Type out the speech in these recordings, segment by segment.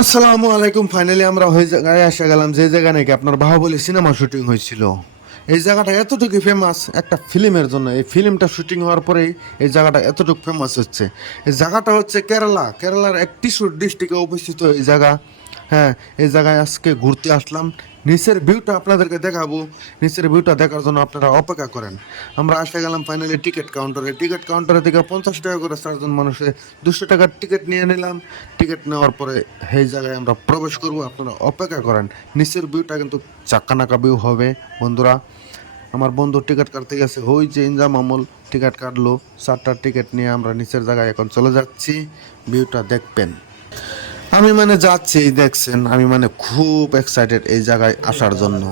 আসসালামু আলাইকুম। ফাইনালি আমরা ওই জায়গায় এসে গেলাম যে জায়গা নাকি আপনার বাহুবলী সিনেমা শুটিং হয়েছিল। এই জায়গাটা এতটুকু ফেমাস একটা ফিল্মের জন্য। এই ফিল্মটা শুটিং হওয়ার পরেই এই জায়গাটা এতটুকু ফেমাস হচ্ছে। এই জায়গাটা হচ্ছে কেরালার এক ত্রিশূর ডিস্ট্রিক্টে অবস্থিত এই জায়গা। হ্যাঁ, এই জায়গায় আজকে ঘুরতে আসলাম। নিচের ভিউটা আপনাদেরকে দেখাবো। নিচের ভিউটা দেখার জন্য আপনারা অপেক্ষা করেন। আমরা আসে গেলাম ফাইনালি টিকিট কাউন্টারে থেকে 50 টাকা করে চারজন মানুষে 200 টাকার টিকিট নিয়ে নিলাম। টিকিট নেওয়ার পরে এই জায়গায় আমরা প্রবেশ করব। আপনারা অপেক্ষা করেন। নিচের ভিউটা কিন্তু চাক্কানাকা ভিউ হবে বন্ধুরা। আমার বন্ধু টিকিট কাটতে গেছে, ওই যে ইনজাম আমল টিকিট কাটলো। 4টা টিকিট নিয়ে আমরা নিচের জায়গায় এখন চলে যাচ্ছি। ভিউটা দেখবেন। আমি যাচ্ছি, দেখছেন, আমি খুব এক্সাইটেড এই জায়গায় আসার জন্য।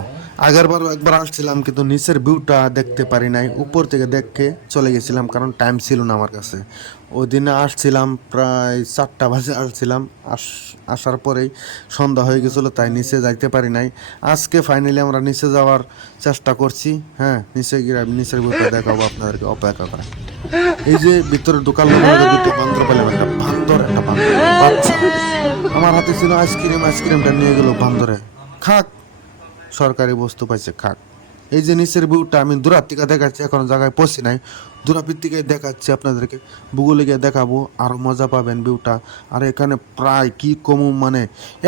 আগেরবারও একবার আসছিলাম কিন্তু নিচের ভিউটা দেখতে পারি নাই, উপর থেকে দেখে চলে গেছিলাম কারণ টাইম ছিল না আমার কাছে। ওই দিনে আসছিলাম প্রায় 4টা বাজে আসছিলাম, আসার পরেই সন্ধ্যা হয়ে গেছিলো, তাই নিচে যাইতে পারি নাই। আজকে ফাইনালি আমরা নিচে যাওয়ার চেষ্টা করছি। হ্যাঁ, নিচে গিয়ে নিচের ভিউটা দেখাবো আপনাদেরকে, অপেক্ষা করে। এই যে ভিতরে দোকান দুটো বান্দর পেলাম, একটা বান্দর বাচ্চা। আমার হাতে ছিল আইসক্রিমটা নিয়ে গেল বান্দরে। খাক, সরকারি বস্তু পাইছে, খাক। এই যে নিচের ভিউটা আমি দূরার থেকে দেখাচ্ছি, এখন জায়গায় পৌঁছি নাই, দূরাপির থেকে দেখাচ্ছি আপনাদেরকে। ভূগোলে গিয়ে দেখাবো, আরো মজা পাবেন ভিউটা। আর এখানে প্রায় কি কম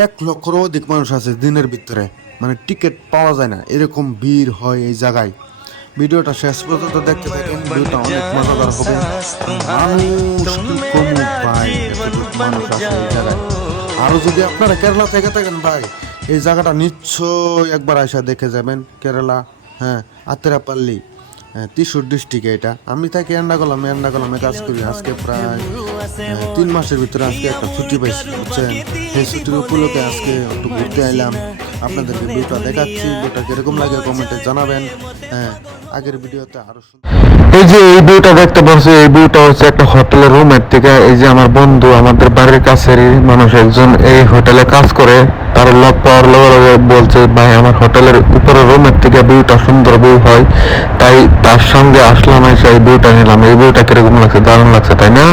1 লক্ষের অধিক মানুষ আছে দিনের ভিতরে। টিকিট পাওয়া যায় না, এরকম ভিড় হয় এই জায়গায়। ভিডিওটা শেষ পর্যন্ত দেখতে থাকেন, ভিডিওটা অনেক মজাদার হবে। মানুষ কি কম ভাই, এতটুকু মানুষ আছে এই জায়গায়। আরো যদি আপনারা কেরালা থেকে থাকেন ভাই, এই জায়গাটা নিশ্চয়ই একবার আইসা দেখে যাবেন। কেরালা, হ্যাঁ, আতিরাপাল্লি, ত্রিশূর ডিস্ট্রিক্টে এটা। আমি থাকি এন্ডাগোলামে কাজ করি। আজকে প্রায় 3 মাসের ভিতরে আজকে একটা ছুটি পাইছি, বুঝছেন। এই ছুটির উপলক্ষে আজকে একটু ঘুরতে আইলাম। আপনাদেরকে ভিডিওটা দেখাচ্ছি, ভিডিওটা কিরকম লাগে কমেন্টে জানাবেন। হ্যাঁ, আগের ভিডিওতে আরো এই যে এই ভিউটা দেখতে পাচ্ছি, এই ভিউটা হচ্ছে একটা হোটেলের রুমের থেকে। এই যে আমার বন্ধু, আমাদের বাড়ির কাছেরই মানুষ একজন এই হোটেলে কাজ করে, তার লগ পাওয়ার লগে লগে বলছে, ভাই আমার হোটেলের উপরে রুমের থেকে ভিউটা সুন্দর ভিউ হয়, তাই তার সঙ্গে আসলাম, এসে এই ভিউটা নিলাম। এই ভিউটা কিরকম লাগছে? দারুণ লাগছে, তাই না?